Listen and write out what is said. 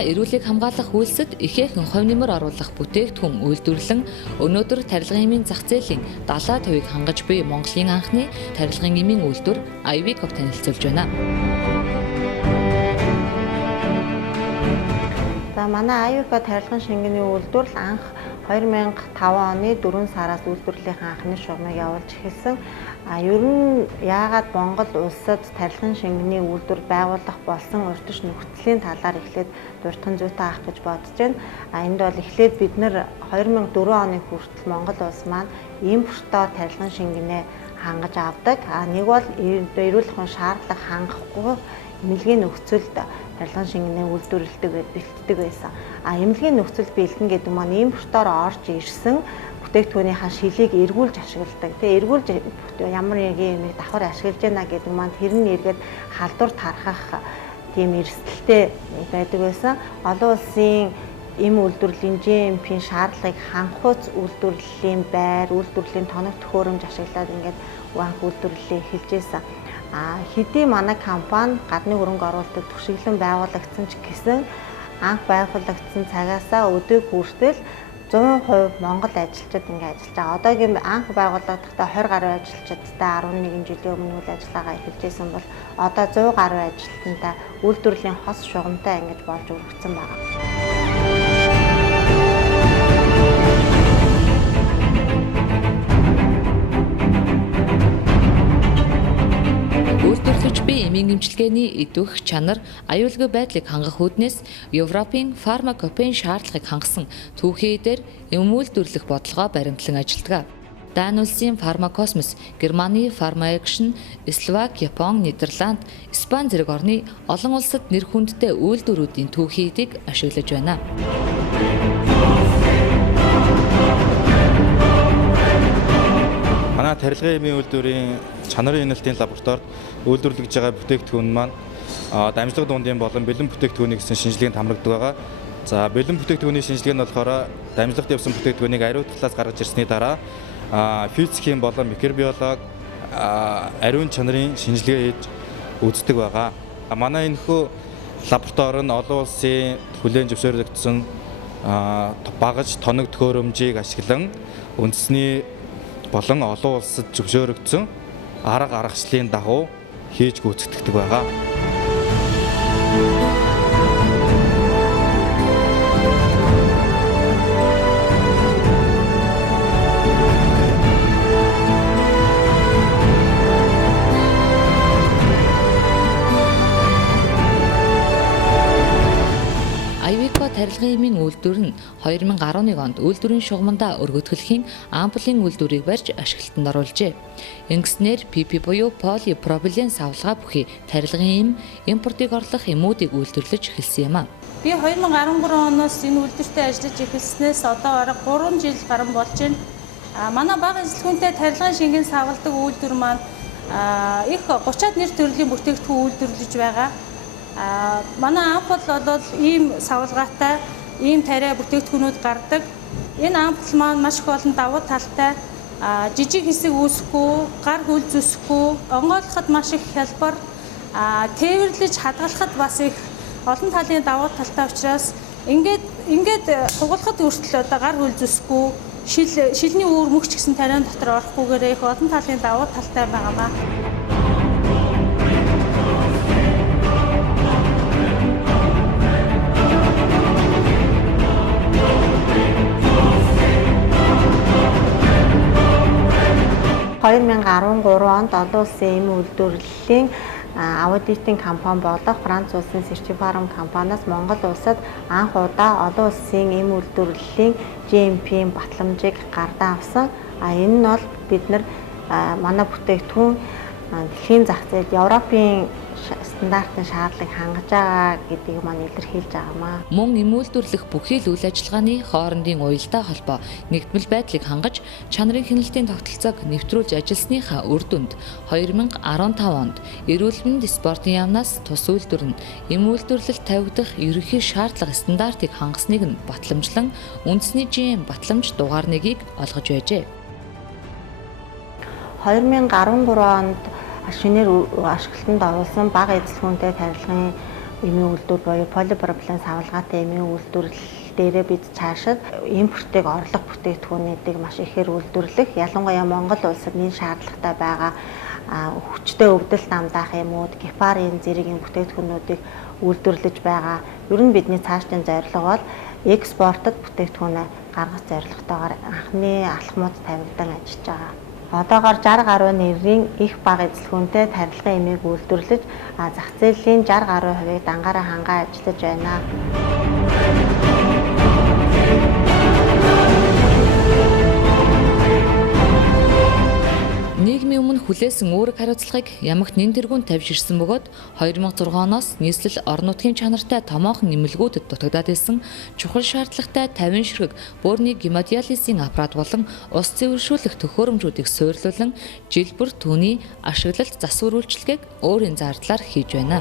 Улсынхаа эрүүлийг хамгаалах үйлсэд ихээхэн хувь нэмэр оруулах бүтээгдэхүүн үйлдвэрлэн өнөөдөр тарилгын эмийн зах зээлийн 70%-ийг хангаж буй Монголын анхны тарилгын эмийн үйлдвэр Ivy-Cop танилцуулж байна. За манай Ivy-Cop тарилгын шингэний үйлдвэрлэл анх 2005 оны 4 сараас үйлдвэрлэлийн анхны шугамыг явуулж эхэлсэн. Ер нь яагаад Монгол улсад тарилгын шингэний үйлдвэр байгуулах болсон урьдчилан нөхцөлийн талаар эхлээд дурдхан зүйтэй авах гэж бодож байна. Энд бол эхлээд бид нэр 2004 оны хүртэл Монгол улс маань импортоор тарилгын шингэнээ хангаж авдаг. Нэг бол эрүүл мэндийн шаардлага хангахгүй эмнэлгийн нөхцөлд тарилгын шингэнээ үйлдвэрлэдэг байсан. Эмнэлгийн нөхцөл бэлтгэн гэдэг маань импортоор орж ирсэн бүтээгдэхүүнийхаа шилийг эргүүлж ашигладаг. Тэгээ эргүүлж ямар нэгэн юмыг давхар ашиглаж байна гэдэг маань тэр нь эргээд халдвар тархах тийм эрсдэлтэй байдаг байсан. Олон улсын эм үйлдвэрлэлийн GMP-ийн шаардлагыг хангахуйц үйлдвэрлэлийн байр, үйлдвэрлэлийн тоног төхөөрөмж ашиглаад ингээд анх үйлдвэрлэлээ эхэлж байсан. Хэдий манай компани гадны хөрөнгө оруулалтад түшиглэн байгуулагдсан ч гэсэн анх байгуулагдсан цагаасаа өдөө хүртэл 100% Монгол ажилчид ингээд ажиллаж байгаа. Одоогийн анх байгууллагахдаа 20 гаруй ажилчидтай 11 жилийн өмнө үйл ажиллагаа эхэлжсэн бол одоо 100 гаруй ажилтнтай үйлдвэрлэлийн хос шугамтай ингэж болж өргөцсөн байна. Үйлдвэрлэж буй эмийн эмчилгээний идвэх чанар, аюулгүй байдлыг хангах үүднээс Европын Pharma-Cop-ийн шаардлагыг хангасан түүхий дээр эм үйлдвэрлэх бодлогоо баримтлан ажилладаг. Дани улсын Pharmacosmos, Германы Pharma-Action, Словак, Япон, Нидерланд, Испани зэрэг орны олон улсад нэр хүндтэй үйлдвэрүүдийн түүхийдийг ашиглаж байна. Манай тарилгын эмийн үйлдвэрийн чанарын энэлтийн лабораторид үйлдвэрлэж байгаа бүтээгдэхүүн маань дамжлага дундын болон бэлэн бүтээгдэхүүний гэсэн шинжилгээнд хамрагддаг байгаа. За бэлэн бүтээгдэхүүний шинжилгээ нь болохоор дамжлагт явсан бүтээгдэхүүнийг ариун талаас гаргаж ирсний дараа физикийн болон микробиолог ариун чанарын шинжилгээ хийж үздэг байгаа. Манай энэхүү лаборатори нь олон улсын хүлээн зөвшөөрөгдсөн багаж тоног төхөөрөмжийг ашиглан үндэсний болон олон улсад зөвшөөрөгдсөн арга аргачлалын дагуу хийж гүйцэтгэдэг байгаа. Ivy-Cop тарилгын эмийн үйлдвэр нь 2011 онд үйлдвэрийн шугамдаа өргөтгөлийн ампулын үйлдвэрийг барьж ашиглалтанд оруулжээ. Ингэснээр PP буюу полипропилен савлгаа бүхий тарилгын эм импортыг орлох эмүүдийг үйлдвэрлэж эхэлсэн юм. Би 2013 оноос энэ үйлдвэртээ ажиллаж эхэлснээс одоо бараг 3 жил гарсан болж байна. Манай бага эзлэгчтэй тарилгын шингэн савладаг үйлдвэр маань их 30-аад нэр төрлийн бүтээгдэхүүн үйлдвэрлэж байгаа. Манай ампул бол ийм савлгаатай, ийм тариа бүтээгдэхүүнүүд гардаг. Энэ ампул маань маш их олон давуу талтай, жижиг хэсэг үүсэхгүй, гар хөл зүсэхгүй, онгойлоход маш их хялбар, тээвэрлэж хадгалахад бас их олон талын давуу талтай учраас ингээд хугалахад хүртэл одоо гар хөл зүсэхгүй, шилний үүр мөгч гэсэн тариан дотор орохгүйгээр их олон талын давуу талтай байгаамаа. $2013 онд олон улсын эм үйлдвэрлэлийн аудитын компани болох Франц улсын Certifarm компаниас Монгол улсад анх удаа олон улсын эм үйлдвэрлэлийн GMP-ийн батламжийг гардаа авсан. Энэ нь бол бид нар манай бүтээгдэхүүн дэлхийн зах зээлд Европын стандартын шаардлагыг хангаж байгаа гэдгийг маань илэрхийлж байгаамаа. Мөн эм үйлдвэрлэх бүхий л үйл ажиллагааны хоорондын уялдаа холбоо нэгдмэл байдлыг хангаж чанарын хяналтын тогтолцоог нэвтрүүлж ажилласныхаа үр дүнд 2015 онд эрүүл мэнд спортын яамнаас тус үйлдвэр нь эм үйлдвэрлэлд тавигдах ерөнхий шаардлага стандартыг хангасныг нь батламжлан үндэсний GM батламж дугаар нэгийг олгож байжээ. 2013 онд шинээр ашиглалтанд оруулсан бага эзлэгчтэй тарилгын эмийн үйлдвэр буюу полипропилен савлгаатай эмийн үйлдвэрлэл дээрээ бид цаашид импортыг орлого бүтээгдэхүүнүүдийг маш ихээр үйлдвэрлэх, ялангуяа Монгол улсад энэ шаардлагатай байгаа хүчтэй өвдөлт намдаах юмуд, гепарын зэрэг юм бүтээгдэхүүнүүдийг үйлдвэрлэж байгаа. Ер нь бидний цаашдын зорилго бол экспортод бүтээгдэхүүнээ гаргах зорилготойгоор анхны алхмууд тавигдан ажиллаж байгаа. Одоогоор 60 гаруй нэрийн их бага эзлэхүүнтэй тарилгын эмийг үйлдвэрлэж зах зээлийн 60 гаруй хувийг дангаараа хангаа ажиллаж байна. Нийгмийн өмнө хүлээсэн үүрэг хариуцлагыг ямагт нэн тэргүүнд тавьж ирсэн бөгөөд 2006 оноос нийслэл орон нутгийн чанартай томоохон нэмэлгүүдэд дутагдаад исэн чухал шаардлагатай 50 ширхэг бөөрийн гемодиализын аппарат болон ус цэвэршүүлэх төхөөрөмжүүдийг суйрлуулан жил бүр түүний ашиглалт засвар үйлчилгээг өөрийн зардлаар хийж байна.